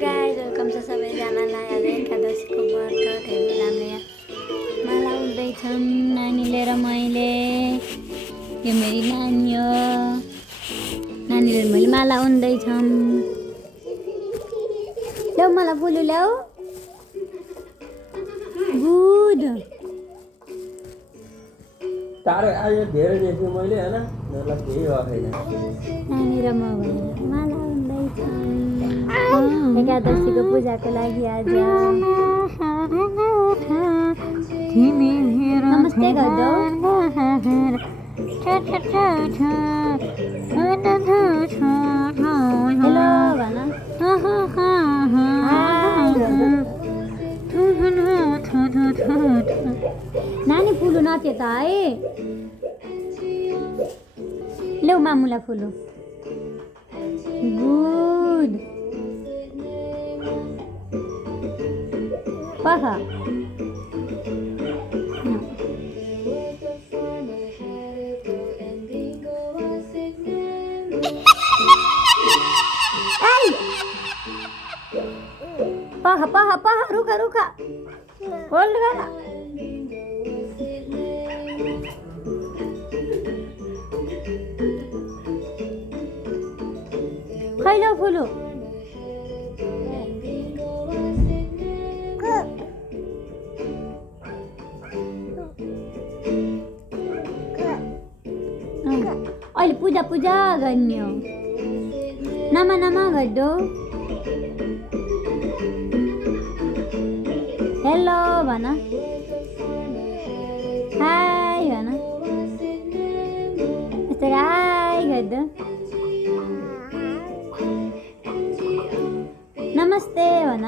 Guys, welcome छ सबैजनालाई। आज एकादशीको व्रत हेर्नु हामीले यहाँ माला उड्दैछन् नानीले र मैले। यो मेरी नानी हो। नानीले मैले माला उड्दैछौँ। ल्याऊ मलाई फुलु ल्याऊ। गुड तारो आयो धेरै देख्यो मैले हैन मलाई केही गरेन। नानी र म भएर माला उड्दैछौँ एकादशीको पूजाको लागि। आज नमस्ते गर्दौ। हेलो भन। नानी फुलु नथे त है। ल्याउ मामुलाई फुलु। गुड पख पख पख पख रुख रुख होल्ड गर। खैलो फुलु अहिले पूजा पूजा गर्ने हो। नमा नमा गर्दो। हेलो भन। हाई भन। यसरी हाई गर्दो। नमस्ते भन।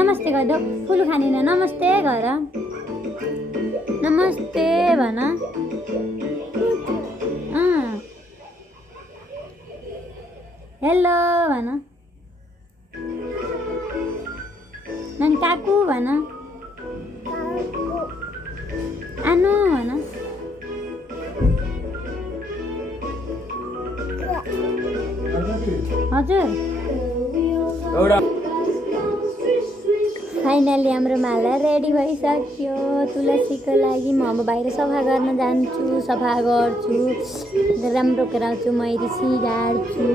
नमस्ते गर्दो। फुलु खानिन नमस्ते गर। नमस्ते भन। हेलो भन। नानी काकु भन। आनो भन। हजुर फाइनली हाम्रो माला रेडी भइसक्यो तुलसीको लागि। म अब बाहिर सफा गर्न जान्छु। सफा गर्छु, राम्रो गराउँछु, मैरिसी गाड्छु।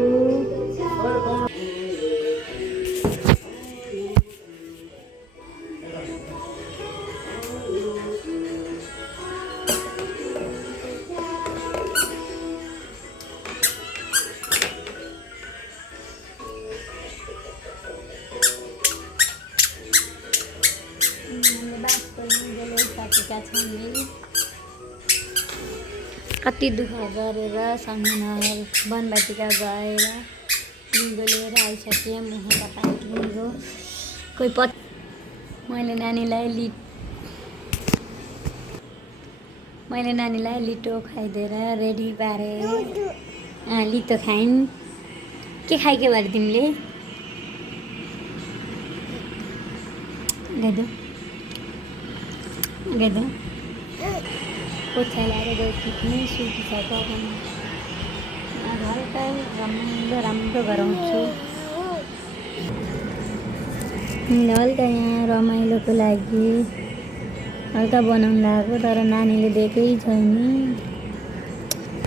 कति दुःख गरेर समिनर वनवाटिका गएर निगो लिएर आइसकेँ। मुखका पानी निगो कोही मैले नानीलाई लिटो खाइदिएर रेडी पारेँ। लिटो खाइन्। के खाइके भरे तिमीले? गाइदो कोठा लगाएर गयो खिच्ने सुतिसक्यो। हल्का राम्रो गराउँछु। हल्का यहाँ रमाइलोको लागि हल्का बनाउनु लाग्यो, तर नानीले दिएकै छैन।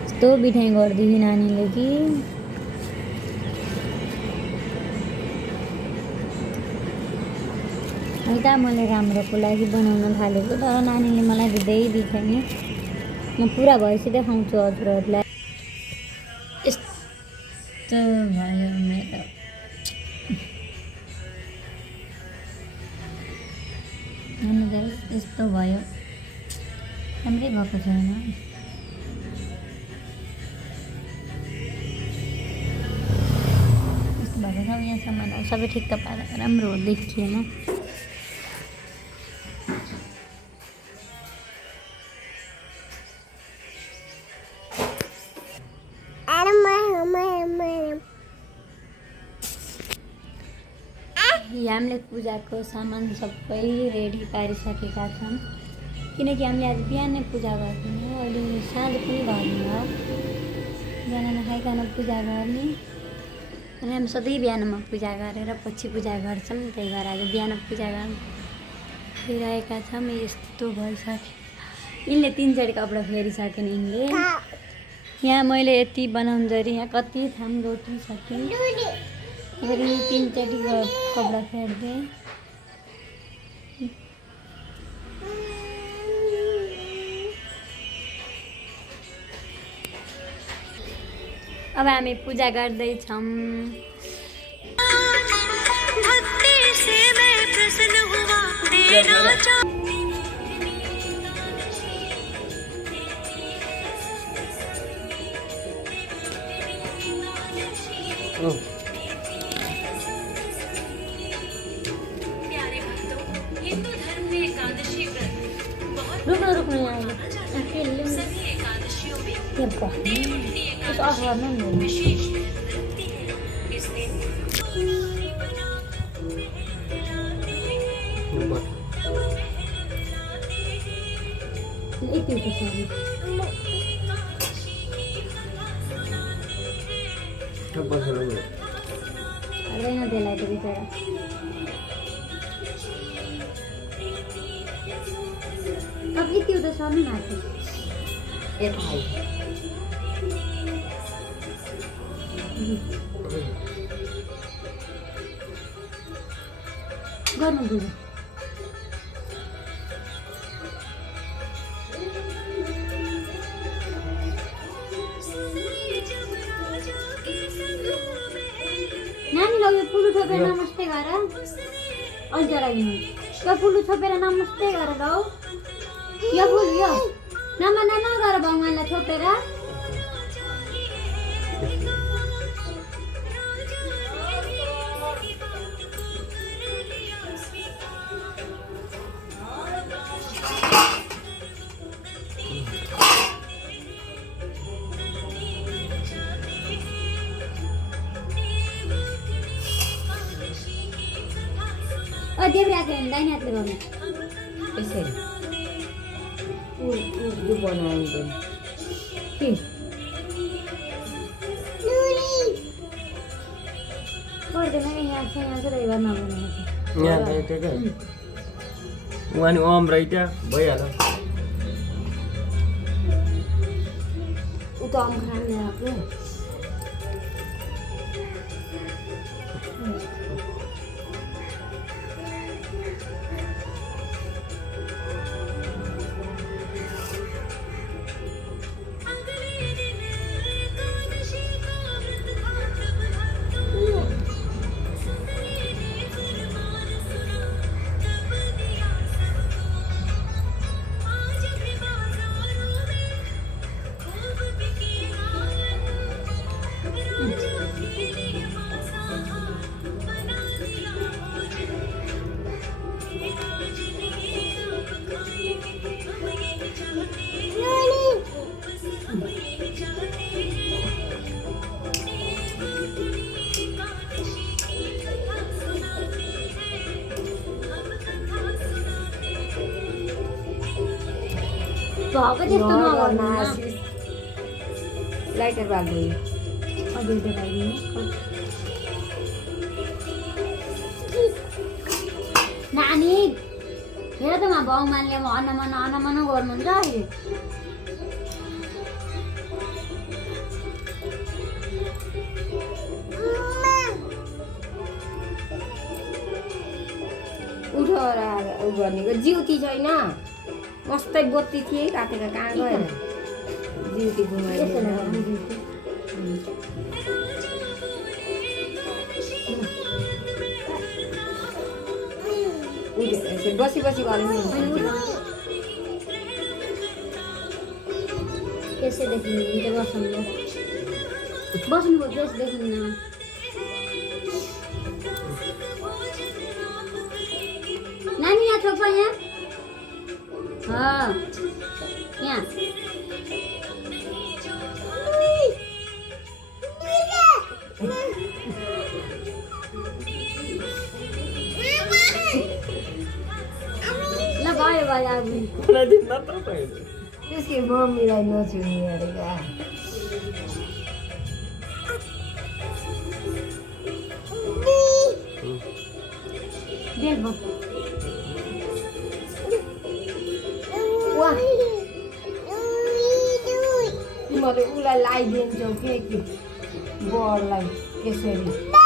यस्तो बिठाइ गरिदियो नानीले कि हल्का मैले राम्रोको लागि बनाउन थालेको, तर नानीले मलाई दिँदै छैन। म पुरा भएपछि देखाउँछु हजुरहरूलाई। यस्तो भयो मेरो। यस्तो भयो, राम्रै भएको छैन। यस्तो भएको छ। यहाँसम्म सबै ठिक त पारेर राम्रो देखिएन। हामीले पूजाको सामान सबै रेडी पारिसकेका छौँ, किनकि हामीले आज बिहानै पूजा गर्दिनँ। अहिले साँझ पनि गर्दिनँ। बिहान नखाइकन पूजा गर्ने। अनि हामी सधैँ बिहानमा पूजा गरेर पछि पूजा गर्छौँ, त्यही भएर आज बिहान पूजा गरिरहेका छौँ। यस्तो भइसक्यो, यिनले 3 चोटि कपडा फेरिसकेन यिनले। यहाँ मैले यति बनाउँदाखेरि यहाँ कति थाम रोटी सक्यो, फेरि 3 चोटि कपडा फेर्दै। अब हामी पूजा गर्दैछौँ। भक्ति से मैं प्रसन्न हुआ तेरा प्यारे भक्तों, हिंदू धर्म में एकादशी व्रत बहुत रुक्नु यहाँ सभी एकादशियों में देवमुक्ति एकादशी विशेष रखती है। इस दिन यति सरी पर्दैन त्यसलाई त बिचरा। अब यति उता सर्नु भएको गर्नु बुझ्नु। नानीलाई यो पुलु छोपेर नमस्ते गर अल्झराइदिनु। यो पुलु छोपेर नमस्ते गर ल। यो फुल यो नमना नगर भगवान्लाई छोपेर। देब्रे आएको दाहिने हातले गर्नु यसरी यो बनाइदिनु के पर्दैन कि यहाँ छ त्यही भएर नबनाएको यहाँ ठिकै वहाँ नि ओम राइट भइहाल्यो। उता खाने आएको भएको त्यस्तो नगर्नु न। लाइटर बाल्दै अझै देखाइदिनु नानी। हेर त मा बाउमानले अनमन अनमन गर्नुहुन्छ अहिले। उठेर उ गर्नेको जिउती छैन मस्तै बत्ती थिए राखेर कहाँ गएर जिउती घुमाइदिनु। बसी बसी गर्नु त्यसै देखिनु बस्नु बस्नुको त्यस देखिन्न। नानी यहाँ छोप यहाँ यहाँ ल भयो भयो अब त्यसकै मम्मीलाई नछुने अरे क्या बेल बो वाह तिमीले उसलाई लगाइदिन्छौ के बरलाई केसरी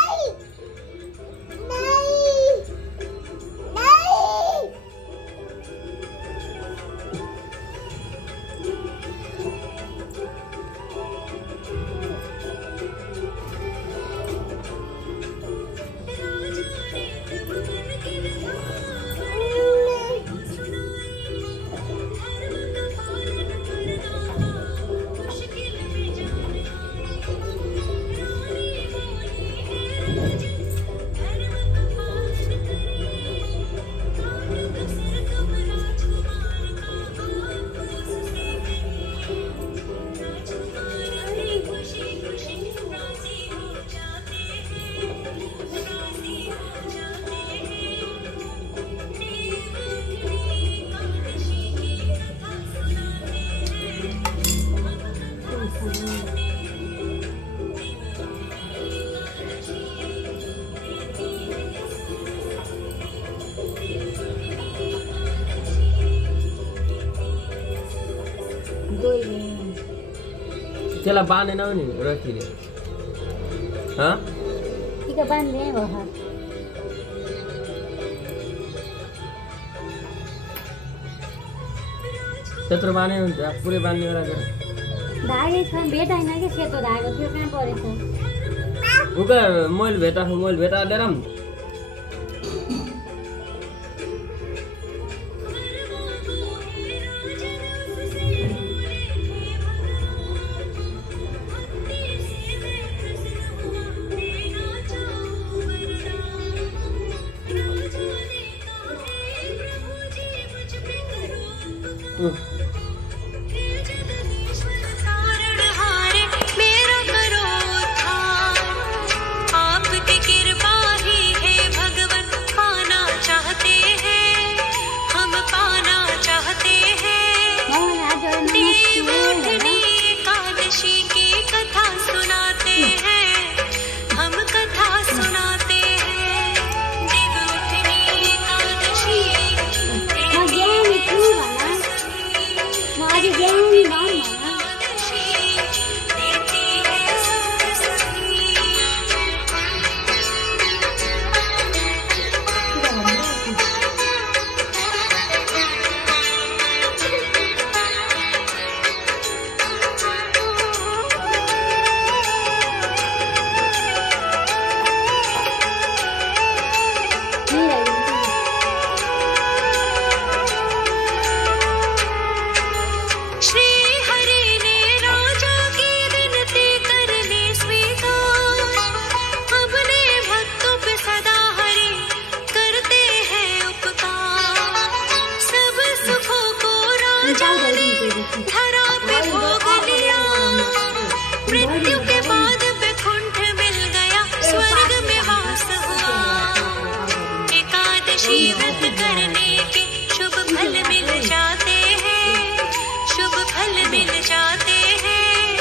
त्यसलाई बाँधेन नि रखिदियो हाँ टिका बाँध्दै भयो हात त्यत्रो बाँधे हुन्छ पुरै बाँध्ने बेला गएर धागे छ भेटाइन कि सेतो धागो त्यो कहाँ परेछ उका मैले भेटा लिएर पनि मेरा करो था आपकी कृपा ही है भगवन पाना चाहते हैं हम पाना चाहते हैं देवउठनी एकादशी की कथा सुनाते हैं हम कथा सुनाते हैं देवउठनी एकादशी धरा पे भोग लिया मृत्यु के बाद बैकुंठ मिल गया स्वर्ग में वास हुआ एकादशी व्रत करने के शुभ फल मिल जाते हैं शुभ फल मिल जाते हैं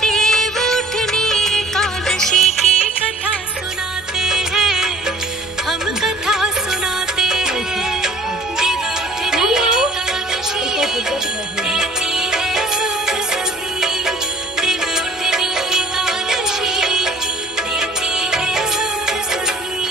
देव उठनी एकादशी की कथा सुनाते हैं हम कथा सुनाते हैं देव उठनी एकादशी देती है सुख सभी देव उठनी एकादशी देती है सुख सभी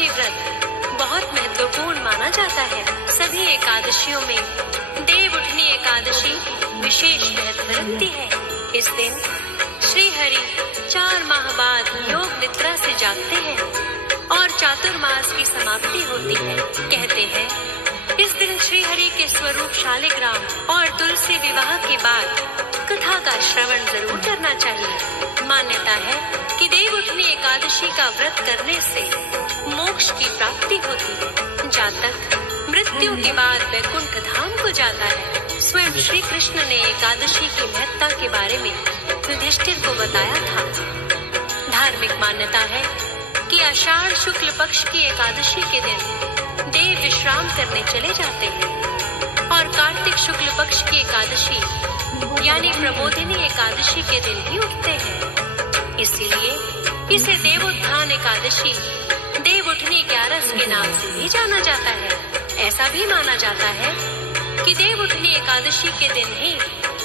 एकादशी व्रत बहुत महत्वपूर्ण माना जाता है। सभी एकादशियों में देव उठनी एकादशी विशेष महत्व रखती है। इस दिन श्री हरि 4 माह बाद योग निद्रा से जागते हैं और चातुर्मास की समाप्ति होती है। कहते हैं इस दिन श्री हरि के स्वरूप शालिग्राम और तुलसी विवाह के बाद कथा का श्रवण जरूर करना चाहिए। मान्यता है कि देव उठनी एकादशी का व्रत करने से मोक्ष की प्राप्ति होती है। जातक मृत्यु के बाद वैकुंठ धाम को जाता है। स्वयं श्री कृष्ण ने एकादशी की महत्ता के बारे में युधिष्ठिर को बताया था। धार्मिक मान्यता है कि आषाढ़ शुक्ल पक्ष की एकादशी के दिन देव विश्राम करने चले जाते हैं और कार्तिक शुक्ल पक्ष की एकादशी यानी प्रबोधिनी एकादशी के दिन ही उठते हैं। इसलिए इसे देवोत्थान एकादशी, देव उठनी 11 के नाम से भी जाना जाता है। ऐसा भी माना जाता है कि देव उठनी एकादशी के दिन ही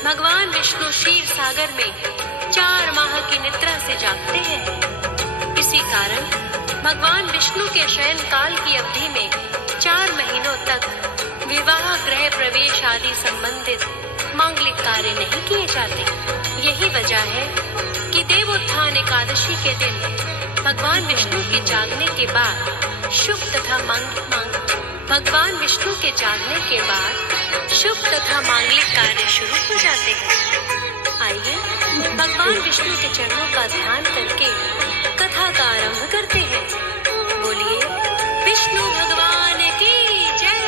भगवान विष्णु क्षीर सागर में 4 माह की निद्रा से जागते हैं। इसी कारण भगवान विष्णु के शयन काल की अवधि में 4 महीनों तक विवाह, गृह प्रवेश आदि संबंधित मांगलिक कार्य नहीं किए जाते। यही वजह है कि देवोत्थान एकादशी के दिन भगवान विष्णु के जागने के बाद शुभ तथा मांगलिक कार्य शुरू हो जाते हैं। आइए भगवान विष्णु के चरणों का ध्यान करके कथा का आरंभ करते हैं। बोलिए विष्णु भगवान की जय।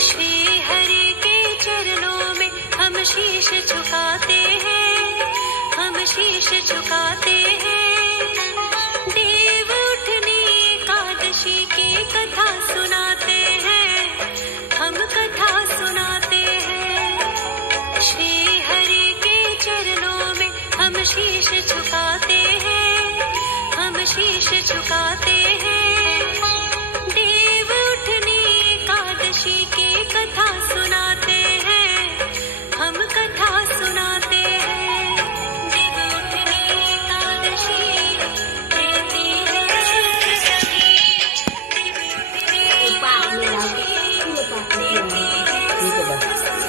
श्री हरि के चरणों में हम शीश झुकाते हैं, हम शीश झुकाते हैं। देव उठनी एकादशी की कथा सुनाते हैं, हम कथा सुनाते हैं। श्री हरि के चरणों में हम शीश झुकाते हैं, हम शीश झुकाते हैं। देव उठनी एकादशी की कथा सुनाते हैं, हम कथा सुनाते हैं। देव उठनी एकादशी देती है सुख सभी, देव उठनी एकादशी देती है सुख सभी।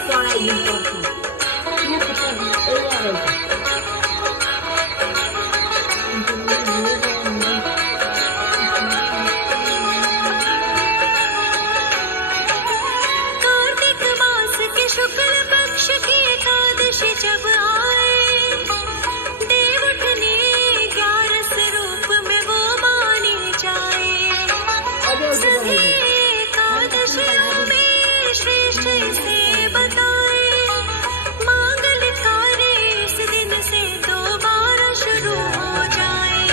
कार्तिक मास के शुक्ल पक्ष की एकादशी जब आए, देव उठनी 11 रूप में वो मानी जाए। सभी एकादशियों में श्रेष्ठ इसे बताए। मांगलिक कार्य इस दिन से दोबारा शुरू हो जाए।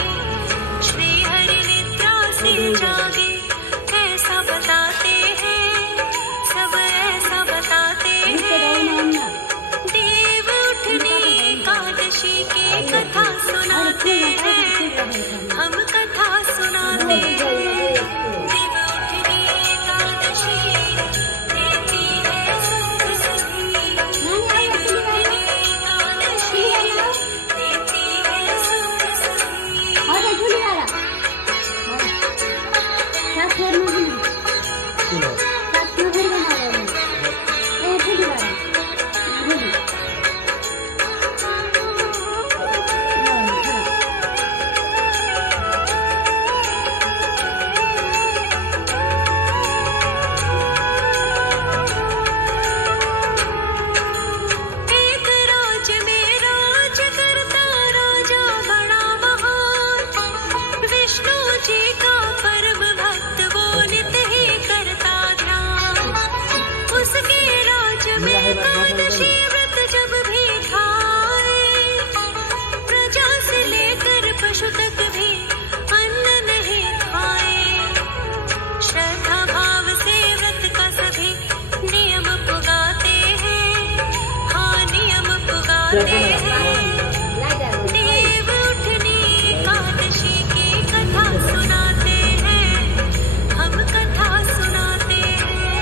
श्री हरि निद्रा से जागे ऐसा बताते हैं, सब ऐसा बताते हैं। देव उठनी एकादशी की कथा सुनाते हैं, हम कथा सुनाते हैं। देव उठनी एकादशी देती है सुख सभी, देव उठनी एकादशी देती है सुख सभी। एक राज्य में राज करता राजा बड़ा महान। विष्णु जी का परम भक्त वो नित ही करता ध्यान। उसके राज्य में एकादशी व्रत जब भी खाए, प्रजा से लेकर पशु तक भी अन्न नहीं खाए। श्रद्धा भाव से व्रत का सभी नियम पुगाते हैं, हाँ नियम पुगाते हैं। देव उठनी एकादशी की कथा सुनाते हैं, हम कथा सुनाते हैं।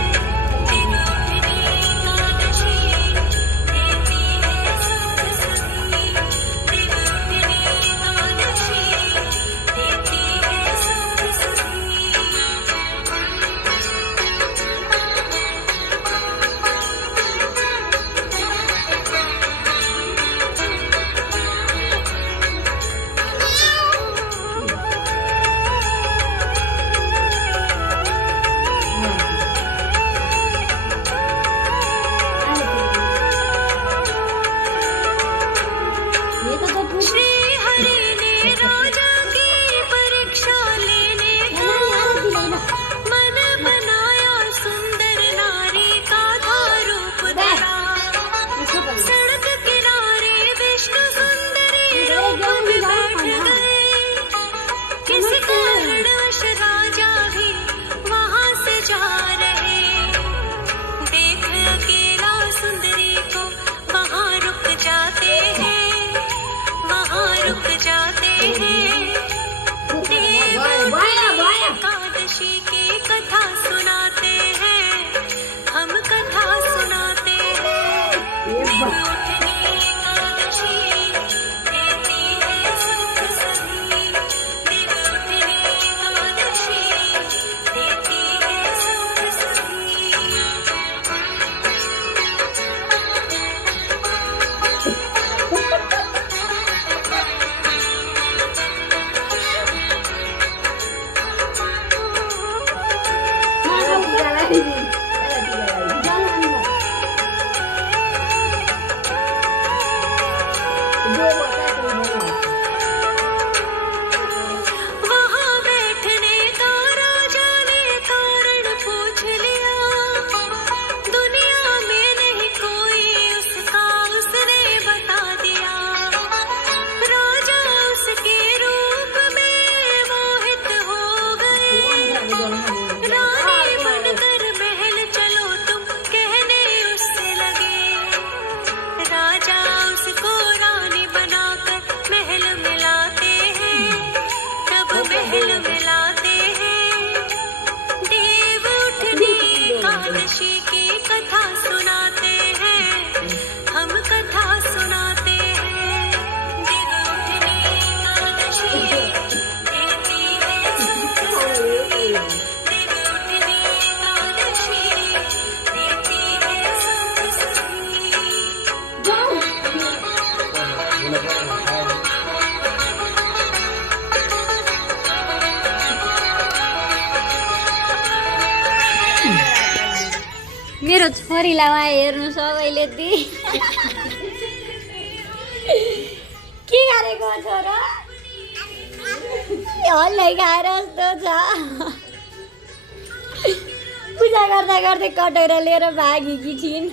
देव उठनी एकादशी मेरो छोरीलाई उहाँ हेर्नु सबैले के गरेको छोरो हल्लै खाएर जस्तो छ पूजा गर्दा गर्दै कटेर लिएर भागेकी थिइन्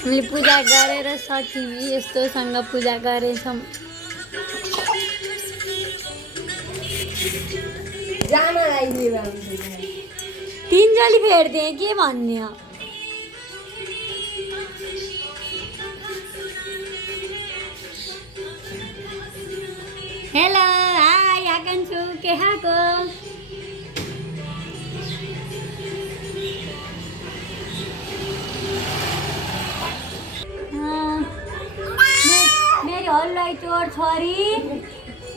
हामीले पूजा गरेर सक्यौँ यस्तोसँग पूजा गरेछौँ तिनचोटि फेर्दिएँ के भन्ने हो हेलो हाई आकान्छु के खाएको मेरी हल्लाई चोर छोरी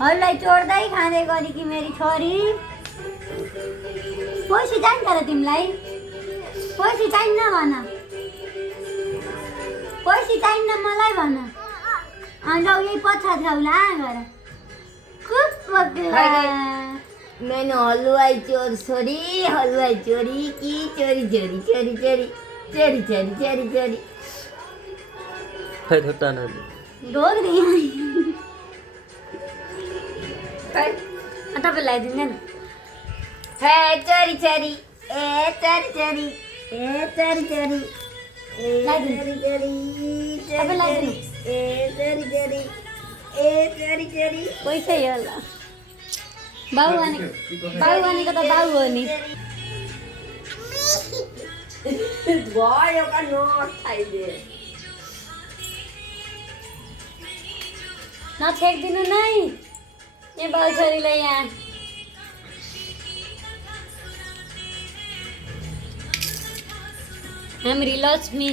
हल्लाई चोर्दै खाँदै गरी कि मेरी छोरी पैसा चाहिन्छ र तिमीलाई पैसा चाहिन्न भन पैसा चाहिन्न मलाई भन अन्त यही पछाड खाउला गर मैंने हलवाई चोर छोरी हलवाई चोरी की चोरी चोरी चोरी चोरी चोरी चोरी चोरी चोरी खै थोटा न ढोक दे तपाईँलाई दिँदैन है चोरी चोरी ए चोरी चोरी ए चोरी चोरी ए चोरी चोरी तपाईँलाई दिनु ए चोरी चोरी ए चोरी चोरी पैसै हो ल बाउ भनेको त बाउ हो नि भयो का नोट खाइदे नछेक्दिनु नै यहाँ बाउ छोरीलाई यहाँ हाम्री लक्ष्मी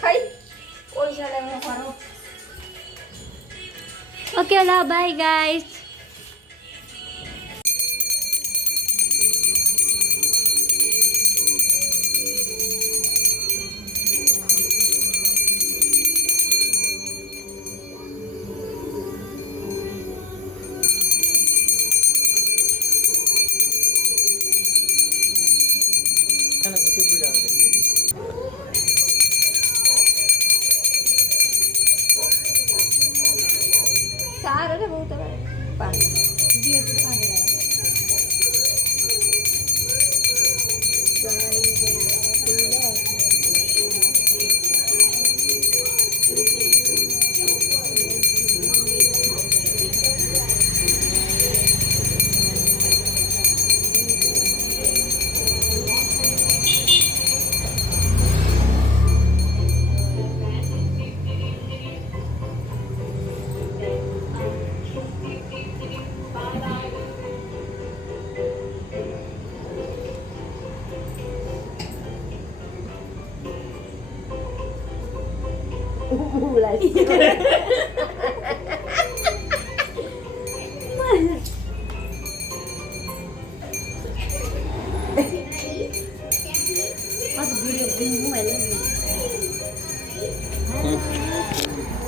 खै पैसाले म गरौ ओके ल बाई गाइस पूजा गर्दाखेरि साह्रो रे बहुत पानी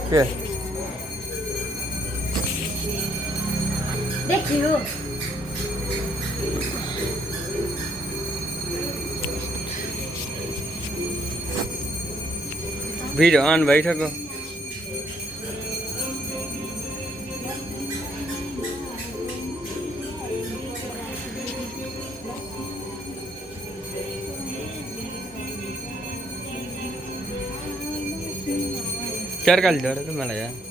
के देखियो भिडियो अन भइसक्यो चार काल झरेको मलाई यहाँ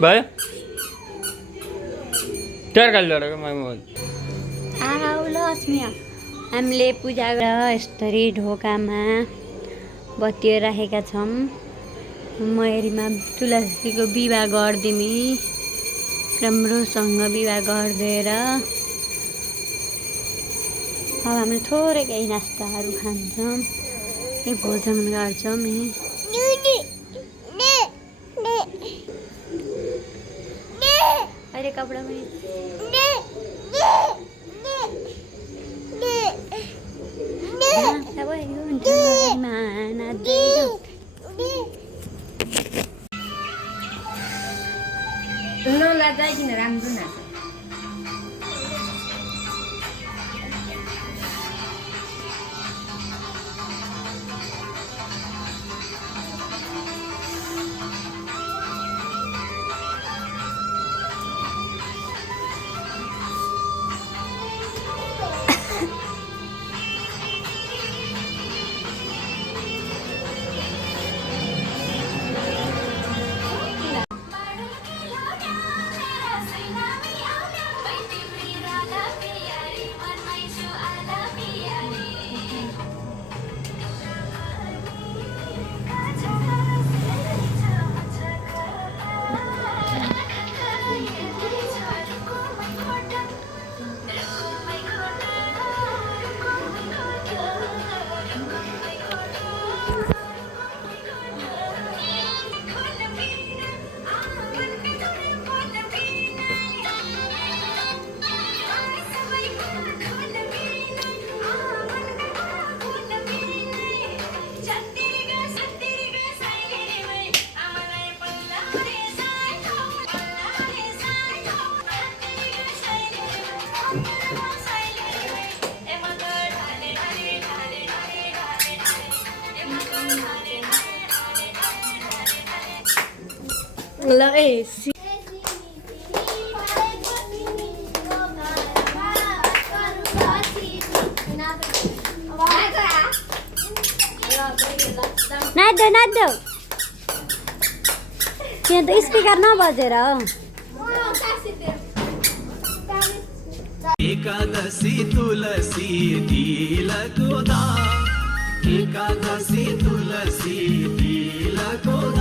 भयो चार काल झरेको आऊ लक्ष्मी हामीले पूजा गरेर यसरी ढोकामा बत्ती राखेका छौँ मयरीमा तुलसीको विवाह गरिदिमी राम्रोसँग विवाह गरिदिएर अब हामीले थोरै केही नास्ताहरू खान्छौँ एक भोजन गर्छौँ अहिले कपडामा नलजाइकन राम्रो नाच्छ नाच्देऊ त्यहाँ त स्पिकर नबजेर हो एकादशी तुलसी तिलको दा एकादशी तुलसी तिलको